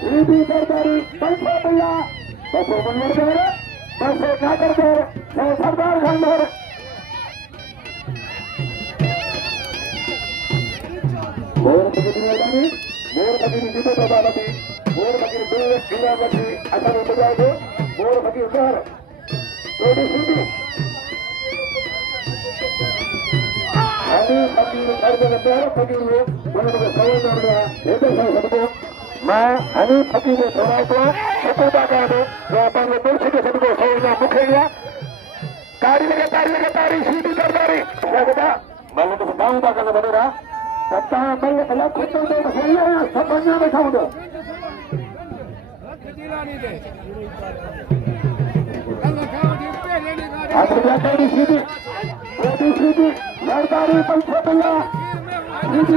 Sheedi Zardari, Malkhra मैं हनी फकी ने थोड़ा तो सपोटा कर दो जो अपन ने पुरुष के सबको सोना मुखेगा तारी शीडी ज़रदारी लगता मैं तो बताऊंगा कि बनेगा सत्ता मैं अलग खुद तो सही है सब बढ़िया बैठाऊंगा शीडी ज़रदारी पंचोला शीडी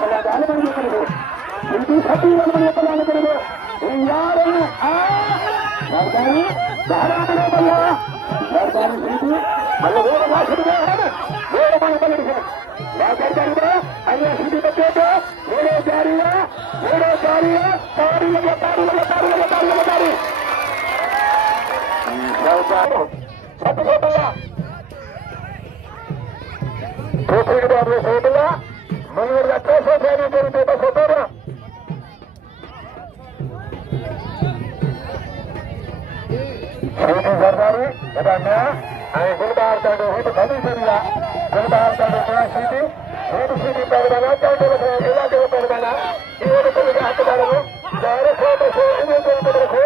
पला डाल बन करेंगे Sheedi Shadi बल्ले पलान करेंगे यार ज़रदारी धारा बल्ले बल्ला ज़रदारी Sheedi बल्ले वो वाश में है वो बल्ले है ज़रदारी बा अरे Sheedi बच्चे को वो जारी है तारी लगा ज़रदारी सबको बल्ला दूसरी बार वो बल्ला मनोर का कैसे जाने के लिए बस होता है Sheedi Zardari katanya ay gulbar tado hit khali seriya gulbar tado kya Sheedi Pehlwan tado ila ke Pehlwan ye ko ga hat dalo jare ko to so ine ko rakho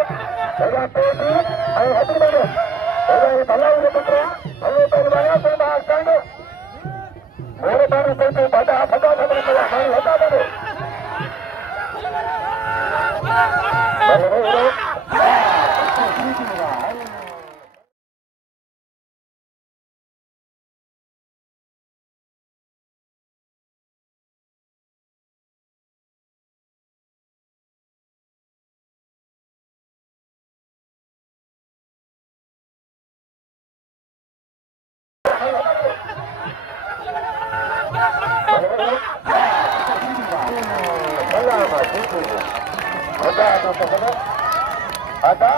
daga peti ay hat dalo daga bhala ine putra bhalo Pehlwan gulbar tado mere baru ko to bada phada khamre kala hai hota dalo ada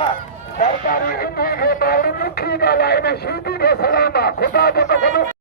सरकारी हिंदी के बारे में मुख्य गाला में Sheedi के सलाम खुदा